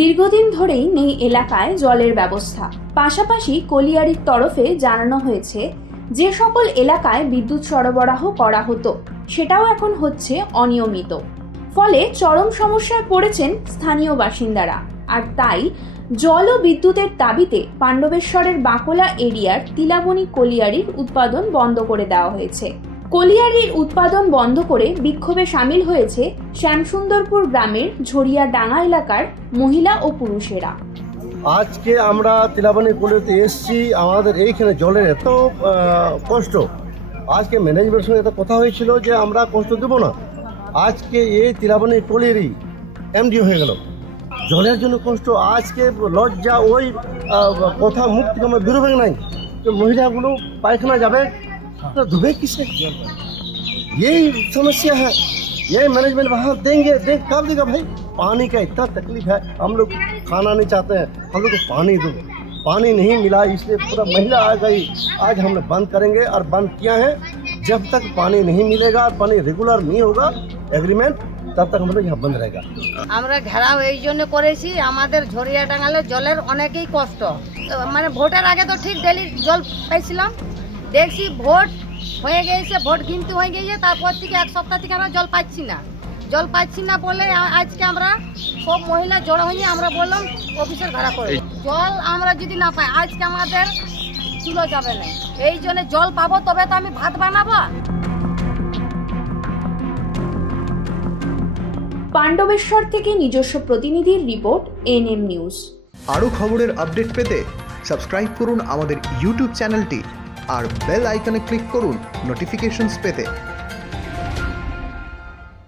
দীর্ঘদিন ধরেই নেই এলাকায় জলের ব্যবস্থা। পাশাপাশি কলিয়ারির তরফে জানানো হয়েছে যে সকল এলাকায় বিদ্যুৎ সরবরাহ করা হতো সেটাও এখন হচ্ছে অনিয়মিত। ফলে চরম সমস্যায় পড়েছেন স্থানীয় বাসিন্দারা। আর তাই জল ও বিদ্যুতের দাবিতে পাণ্ডবেশ্বরের বাকলা এরিয়ার তিলাবনী কলিয়ারির উৎপাদন বন্ধ করে দেওয়া হয়েছে। কলিয়ারির উৎপাদন বন্ধ করে বিক্ষোভে সামিল হয়েছে শ্যামসুন্দরপুর গ্রামের ঝরিয়া ডাঙ্গা এলাকার মহিলা ও পুরুষেরা। আজকে আমরা তিলাবনী কলিয়ারিতে এসেছি। আমাদের এইখানে জলের এত কষ্ট, আজকে ম্যানেজমেন্টের সঙ্গে এত কথা হয়েছিল যে আমরা কষ্ট দেবো না। আজকে এই তিলাবনী কলিয়ারি এমডিও হয়ে গেল, জলের জন্য কষ্ট। আজকে লজ্জা, ওই কথা মুখ থেকে আমরা বেরোবে নাই। তো মহিলাগুলো পায়খানা যাবে तो धुबे किसे? यही समस्या है। ये मैनेजमेंट वहाँ देंगे, कब देगा भाई? पानी का इतना तकलीफ है, हम लोग खाना नहीं चाहते हैं, हम लोग को पानी दो। पानी नहीं मिला इसलिए पूरा महिला आ गई। आज हम लोग बंद करेंगे और बंद किया है। जब तक पानी नहीं मिलेगा, पानी रेगुलर नहीं होगा एग्रीमेंट, तब तक हम लोग यहाँ बंद रहेगा। আমরা ঘেরাও এই জন্য করেছি, আমাদের ঝরিয়া ডাঙ্গালে জলের অনেকই কষ্ট। মানে ভোটের আগে তো ঠিক ডেলি জল পাইছিলাম, দেখছি ভোট হয়ে গেছে, ভোট গিনতি হয়ে গেছে, তারপর থেকে এক সপ্তাহ থেকে আমরা জল পাচ্ছি না বলে আজকে আমরা সব মহিলা জড়ো হয়ে আমরা বললাম অফিসের ভাড়া করে জল আমরা যদি না পাই আজকে আমাদের চুলো যাবে না। এই জন্য জল পাবো তবে তো আমি ভাত বানাবো। পাণ্ডবেশ্বর থেকে নিজস্ব প্রতিনিধির রিপোর্ট, এনএম নিউজ। আরও খবরের আপডেট পেতে সাবস্ক্রাইব করুন আমাদের ইউটিউব চ্যানেলটি আর বেল আইকনে ক্লিক করুন নোটিফিকেশনস পেতে।